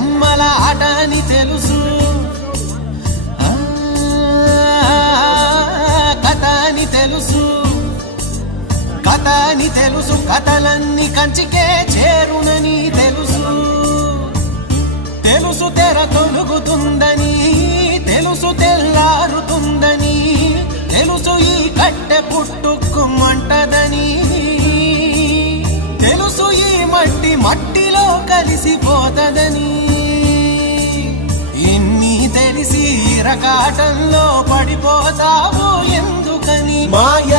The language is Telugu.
బొమ్మల ఆట అని తెలుసు, కథ అని తెలుసు, కథ అని తెలుసు, కథలన్నీ కంచికే చేరునని తెలుసు. తెలుసు తెర తొలుగుతుందని, తెలుసు తెల్లారుతుందని, తెలుసు ఈ కట్టె పుట్టుకుమంటదని, తెలుసు ఈ మట్టి మట్టిలో కలిసిపోతదని. ఇన్ని తెలిసి రకాటంలో పడిపోతావు ఎందుకని? మాయ